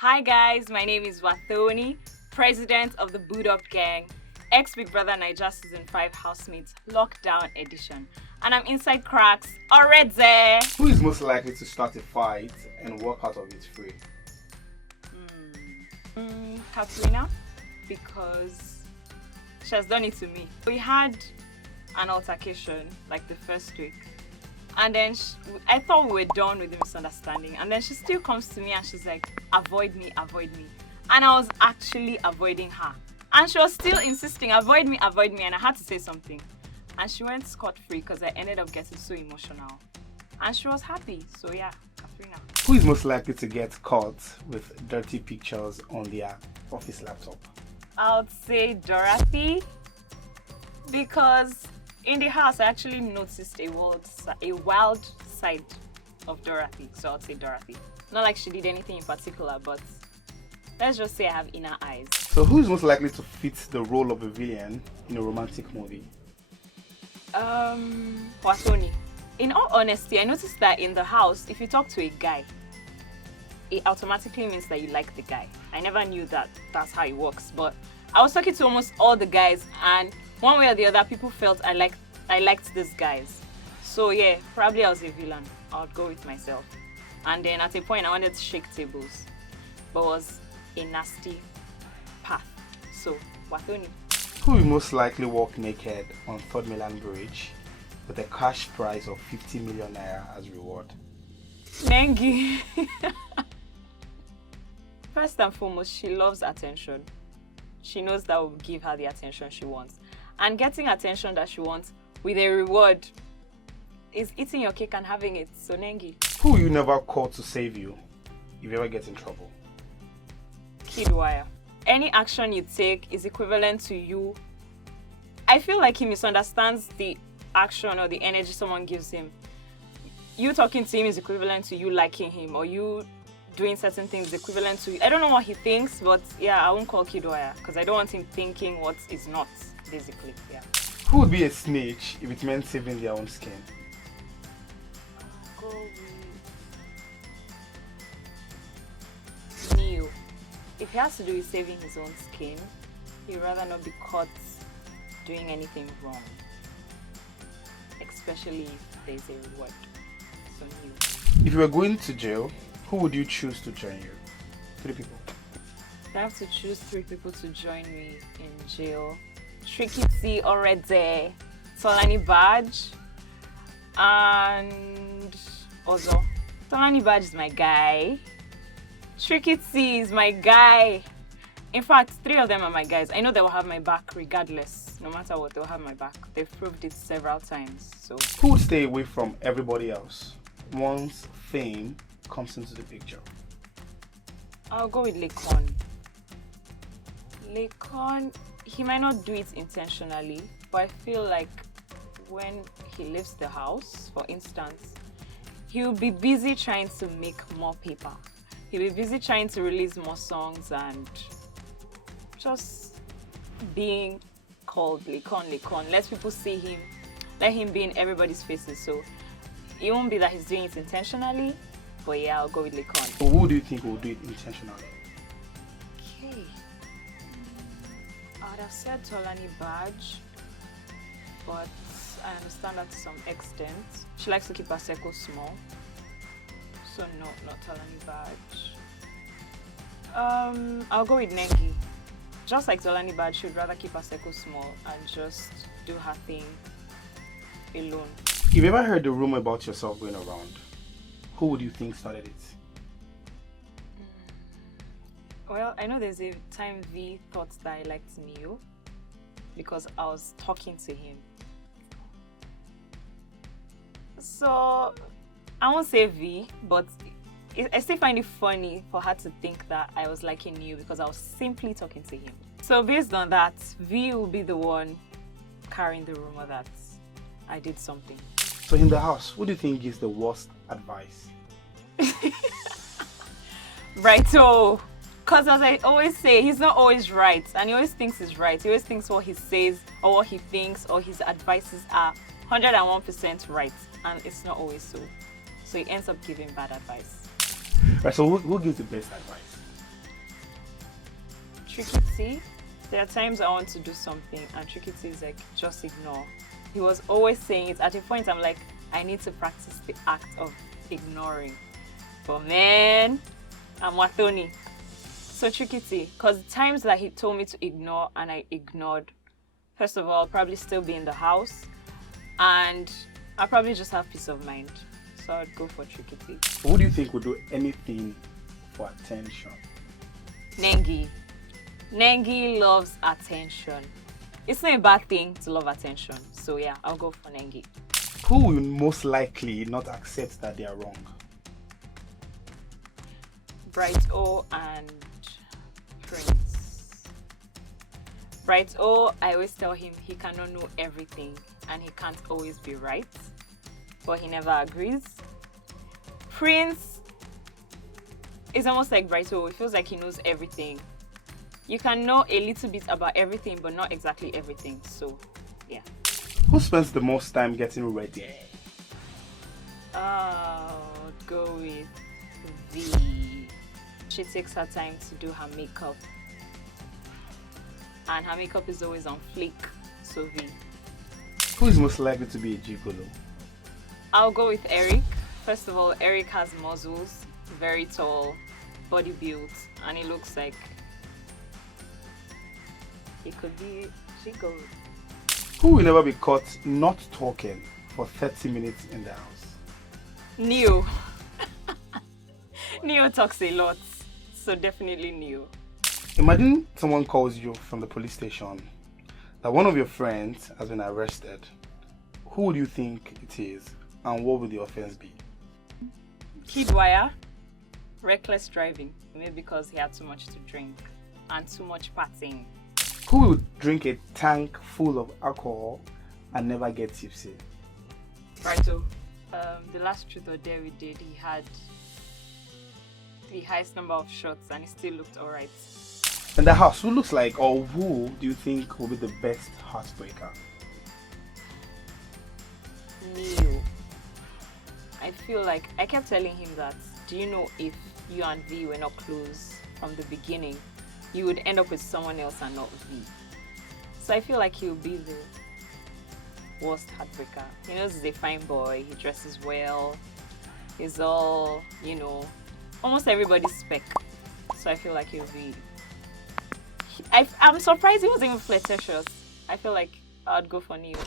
Hi guys, my name is Wathoni, president of the Boot Up Gang, ex-Big Brother Naija Season 5 housemates Lockdown Edition. And I'm inside Kraks already. Who is most likely to start a fight and walk out of it free? Katrina, because she has done it to me. We had an altercation like the first week. And then I thought we were done with the misunderstanding. And then she still comes to me and she's like, avoid me, avoid me. And I was actually avoiding her. And she was still insisting, avoid me, avoid me. And I had to say something. And she went scot-free because I ended up getting so emotional. And she was happy. So yeah, Katrina. Who is most likely to get caught with dirty pictures on their office laptop? I would say Dorothy. Because in the house, I actually noticed a wild side of Dorothy. So I'd say Dorothy. Not like she did anything in particular, but let's just say I have inner eyes. So who is most likely to fit the role of a villain in a romantic movie? Wathoni. In all honesty, I noticed that in the house, if you talk to a guy, it automatically means that you like the guy. I never knew that that's how it works, but I was talking to almost all the guys, and one way or the other, people felt I liked these guys. So yeah, probably I was a villain. I would go with myself. And then at a point, I wanted to shake tables, but it was a nasty path. So Wathoni. Who will most likely walk naked on 3rd Milan Bridge with a cash prize of 50 million naira as reward? Nengi. First and foremost, she loves attention. She knows that will give her the attention she wants. And getting attention that she wants with a reward is eating your cake and having it. So Nengi. Who will you never call to save you if you ever get in trouble? Kidwire. Any action you take is equivalent to you. I feel like he misunderstands the action or the energy someone gives him. You talking to him is equivalent to you liking him, or you doing certain things is equivalent to, I don't know what he thinks, but yeah, I won't call Kidwire because I don't want him thinking what is not, basically. Yeah. Who would be a snitch if it meant saving their own skin? Go with Neil. If he has to do with saving his own skin, he'd rather not be caught doing anything wrong, especially if there's a reward. So Neil. If you were going to jail, who would you choose to join you? 3 people. I have to choose 3 people to join me in jail. Tricky T already, Tolani Badge, and Ozo. Tolani Badge is my guy. Tricky T is my guy. In fact, 3 of them are my guys. I know they will have my back regardless. No matter what, they'll have my back. They've proved it several times. So who would stay away from everybody else once fame comes into the picture? I'll go with Lekon. Lekon, he might not do it intentionally, but I feel like when he leaves the house, for instance, he'll be busy trying to make more paper. He'll be busy trying to release more songs and just being called Lekon. Let people see him, let him be in everybody's faces. So it won't be that he's doing it intentionally, but yeah, I'll go with Lekon. So who do you think will do it intentionally? Okay. I would have said Tolani Badge, but I understand that to some extent. She likes to keep her circle small. So no, not Tolani Badge. I'll go with Nengi. Just like Tolani Badge, she'd rather keep her circle small and just do her thing alone. If you ever heard the rumor about yourself going around, who would you think started it? Well, I know there's a time V thought that I liked Neo because I was talking to him. So I won't say V, but I still find it funny for her to think that I was liking Neo because I was simply talking to him. So based on that, V will be the one carrying the rumor that I did something. So in the house, who do you think gives the worst advice? Righto. Because as I always say, he's not always right. And he always thinks he's right. He always thinks what he says or what he thinks or his advices are 101% right. And it's not always so. So he ends up giving bad advice. Right, so who gives the best advice? Tricky T, there are times I want to do something and Tricky T is like, just ignore. He was always saying it. At a point, I'm like, I need to practice the act of ignoring. But man, I'm Wathoni. So Tricky T, because the times that he told me to ignore and I ignored, first of all, I'll probably still be in the house and I'll probably just have peace of mind. So I'd go for Tricky T. Who do you think would do anything for attention? Nengi. Nengi loves attention. It's not a bad thing to love attention. So yeah, I'll go for Nengi. Who will most likely not accept that they are wrong? Bright O and Prince. Bright O, I always tell him he cannot know everything and he can't always be right, but he never agrees. Prince is almost like Bright O. It feels like he knows everything. You can know a little bit about everything, but not exactly everything. So, yeah. Who spends the most time getting ready? I'll go with V. She takes her time to do her makeup. And her makeup is always on fleek. So V. Who is most likely to be a gigolo? I'll go with Eric. First of all, Eric has muscles, very tall, body built, and he looks like he could be gigolo. Who will never be caught not talking for 30 minutes in the house? Neo. Neo talks a lot, so definitely Neo. Imagine someone calls you from the police station that one of your friends has been arrested. Who would you think it is and what would the offense be? Kid wire, reckless driving, maybe because he had too much to drink and too much partying. Who would drink a tank full of alcohol and never get tipsy? Righto. The last truth or dare we did, he had the highest number of shots and he still looked alright. In the house, who looks like or who do you think will be the best heartbreaker? Neo. I feel like I kept telling him that, do you know if you and V were not close from the beginning, you would end up with someone else and not V. So I feel like he'll be the worst heartbreaker. He knows he's a fine boy, he dresses well, he's all, you know, almost everybody's spec. So I feel like he'll be... I'm surprised he wasn't even flirtatious. I feel like I'd go for Neo.